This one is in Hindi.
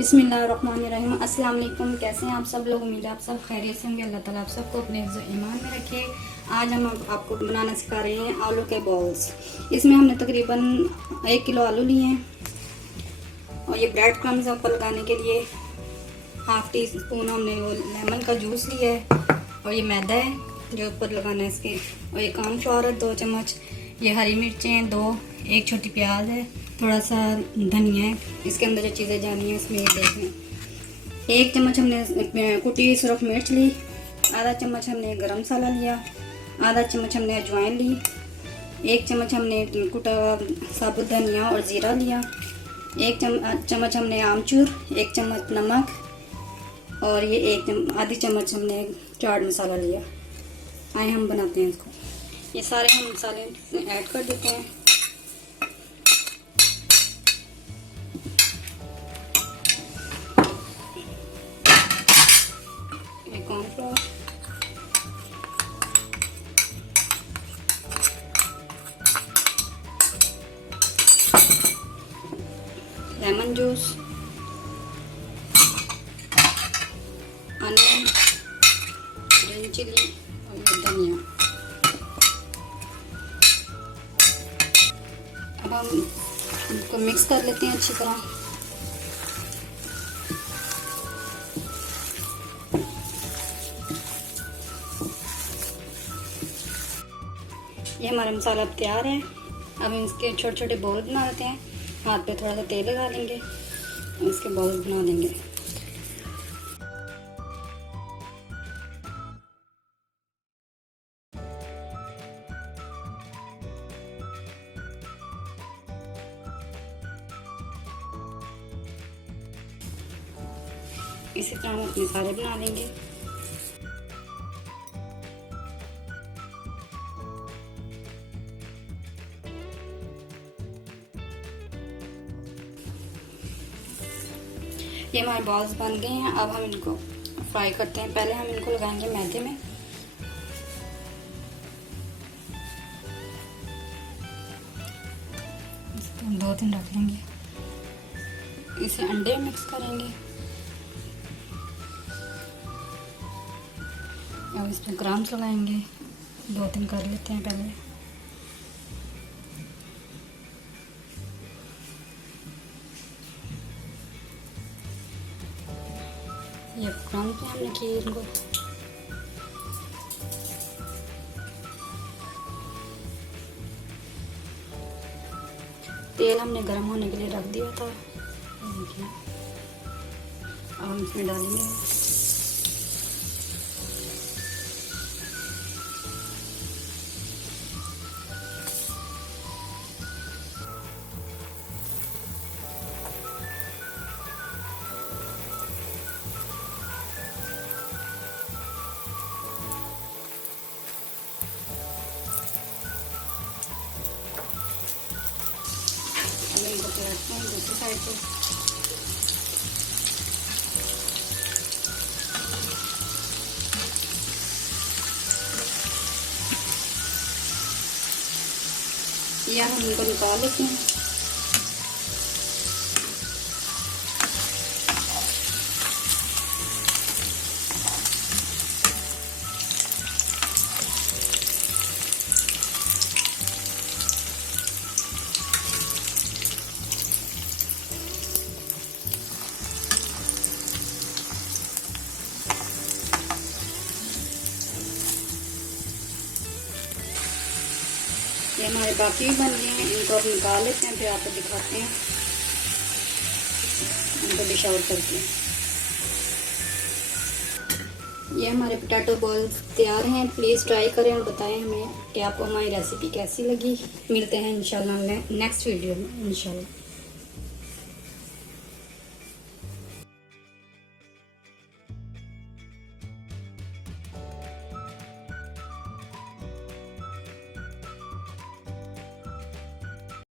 बिस्मिल्लाहिर्रहमानिर्रहीम। अस्सलाम वालेकुम। कैसे हैं आप सब लोग? उम्मीद है आप सब खैरियत से होंगे। अल्लाह ताला आप सबको अपने ईमान में रखे। आज हम आपको बनाना सिखा रहे हैं आलू के बॉल्स। इसमें हमने तकरीबन 1 किलो आलू लिए हैं और ये ब्रेड क्रम्स है ऊपर लगाने के लिए। हाफ टी स्पून हमने वो लेमन का जूस लिया है और ये मैदा है जो ऊपर लगाना है इसके। और ये कॉर्नफ्लोर है 2 चम्मच। ये हरी मिर्चें हैं 2, 1 छोटी प्याज है, थोड़ा सा धनिया है। इसके अंदर जो चीज़ें जानी है उसमें ये देख लें। 1 चम्मच हमने कुटी हुई सुरख मिर्च ली, आधा चम्मच हमने गरम मसाला लिया, आधा चम्मच हमने अजवाइन ली, 1 चम्मच हमने कुटा साबुत धनिया और ज़ीरा लिया, 1 चम्मच हमने आमचूर, 1 चम्मच नमक और ये आधी चम्मच हमने चाट मसाला लिया। आए हम बनाते हैं इसको। ये सारे हम मसाले ऐड कर देते हैं। ये cornflour, lemon juice, onion, green chilli और ये धनिया। अब हम इनको मिक्स कर लेते हैं अच्छी तरह। ये हमारा मसाला अब तैयार है। अब हम इसके छोटे छोटे बॉल बना लेते हैं। हाथ पे थोड़ा सा तेल लगा लेंगे और इसके बॉल बना लेंगे। इसी तरह हम अपने सारे बना लेंगे। ये हमारे बॉल्स बन गए हैं। अब हम इनको फ्राई करते हैं। पहले हम इनको लगाएंगे मैदे में। इसको हम 2 दिन रख लेंगे। इसे अंडे मिक्स करेंगे और इसमें ग्राम्स लगाएंगे। 2-3 कर लेते हैं पहले। ये ग्राम्स में हमने किए इनको। तेल हमने गर्म होने के लिए रख दिया था। अब हम इसमें डालेंगे। इनको पलटते हैं दूसरी साइड पे। या हम इनको निकाल लेते हैं। ये हमारे बाकी भी बन गए हैं। इनको अब निकाल लेते हैं, फिर आपको दिखाते हैं इनको डिश आउट करके। ये हमारे पोटैटो बॉल्स तैयार हैं। प्लीज़ ट्राई करें और बताएं हमें कि आपको हमारी रेसिपी कैसी लगी। मिलते हैं इंशाल्लाह नेक्स्ट वीडियो में इंशाल्लाह।